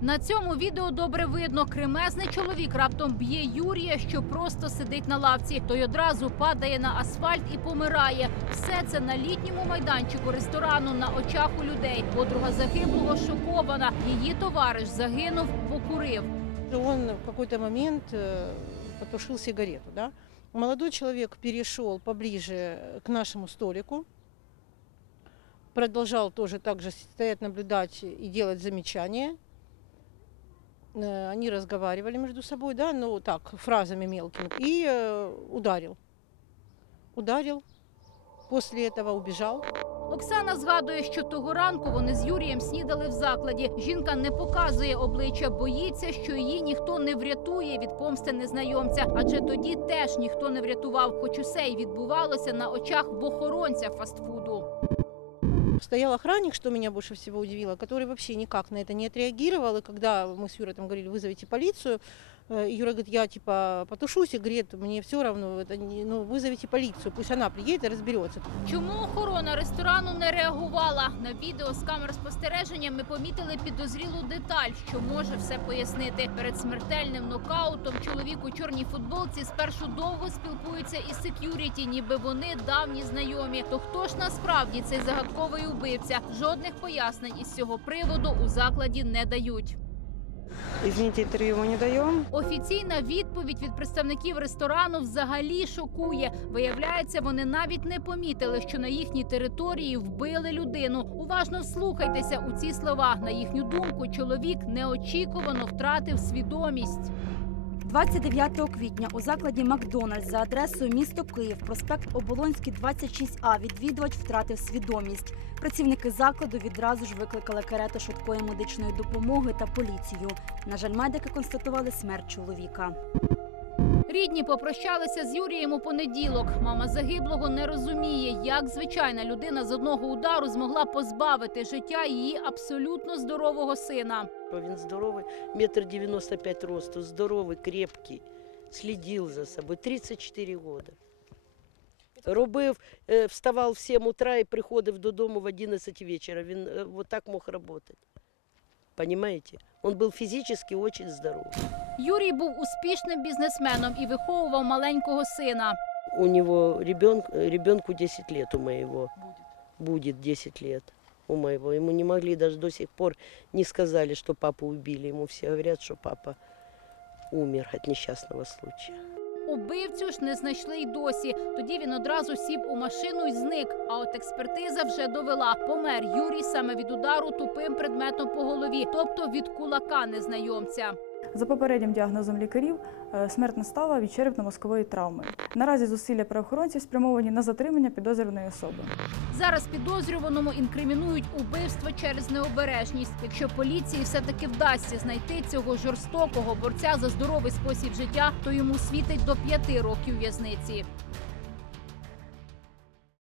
На цьому відео добре видно, кремезний чоловік раптом б'є Юрія, що просто сидить на лавці. Той одразу падає на асфальт і помирає. Все це на літньому майданчику ресторану на очах у людей. Подруга загиблого шокована. Її товариш загинув, бо курив. Он в какой-то момент э, потушил сигарету. Да? Молодой человек перешел поближе к нашему столику, продолжал тоже так же стоять, наблюдать и делать замечания. Э, Они разговаривали между собой, да, ну так, фразами мелкими, и э, ударил. Ударил, после этого убежал. Оксана згадує, що того ранку вони з Юрієм снідали в закладі. Жінка не показує обличчя, боїться, що її ніхто не врятує від помсти незнайомця, адже тоді теж ніхто не врятував, хоч усе й відбувалося на очах в охоронця фастфуду. Стоял охранник, что меня больше всего удивило, который вообще никак на это не отреагировал. И когда мы с Юрой там говорили, вызовите полицию, э, Юра говорит, я типа потушусь, и говорит, мне все равно, это не, ну, вызовите полицию, пусть она приедет и разберется. Чому охорона ресторану не реагувала? На відео з камер спостереження ми помітили підозрілу деталь, що може все пояснити. Перед смертельним нокаутом чоловік у чорній футболці спершу довго спілкується із сек'юріті, ніби вони давні знайомі. То хто ж насправді цей загадковий убивця? Жодних пояснень із цього приводу у закладі не дають. Извините, інтерв'ю ми не даємо. Офіційна відповідь від представників ресторану взагалі шокує. Виявляється, вони навіть не помітили, що на їхній території вбили людину. Уважно вслухайтеся у ці слова. На їхню думку, чоловік неочікувано втратив свідомість. 29 квітня у закладі Макдональдс за адресою місто Київ, проспект Оболонський, 26А, відвідувач втратив свідомість. Працівники закладу відразу ж викликали карету швидкої медичної допомоги та поліцію. На жаль, медики констатували смерть чоловіка. Рідні попрощалися з Юрієм у понеділок. Мама загиблого не розуміє, як звичайна людина з одного удару змогла позбавити життя її абсолютно здорового сина. Він здоровий, метр 95 росту, здоровий, крепкий, слідив за собою, 34 роки. Робив, е, вставав в 7 утра і приходив додому в 11 вечора. Він е, вот так мог працювати. Понимаете? Он был физически очень здоров. Юрій був успішним бізнесменом і виховував маленького сина. У него ребенок, ребенку 10 лет у моего. Будет 10 лет у моего. Ему не могли даже до сих пор не сказали, что папу убили. Ему все говорят, что папа умер от несчастного случая. Убивцю ж не знайшли й досі. Тоді він одразу сів у машину і зник. А от експертиза вже довела. Помер Юрій саме від удару тупим предметом по голові, тобто від кулака незнайомця. За попереднім діагнозом лікарів, е, смерть настала від черепно-мозкової травми. Наразі зусилля правоохоронців спрямовані на затримання підозрюваної особи. Зараз підозрюваному інкримінують убивство через необережність. Якщо поліції все-таки вдасться знайти цього жорстокого борця за здоровий спосіб життя, то йому світить до п'яти років в'язниці.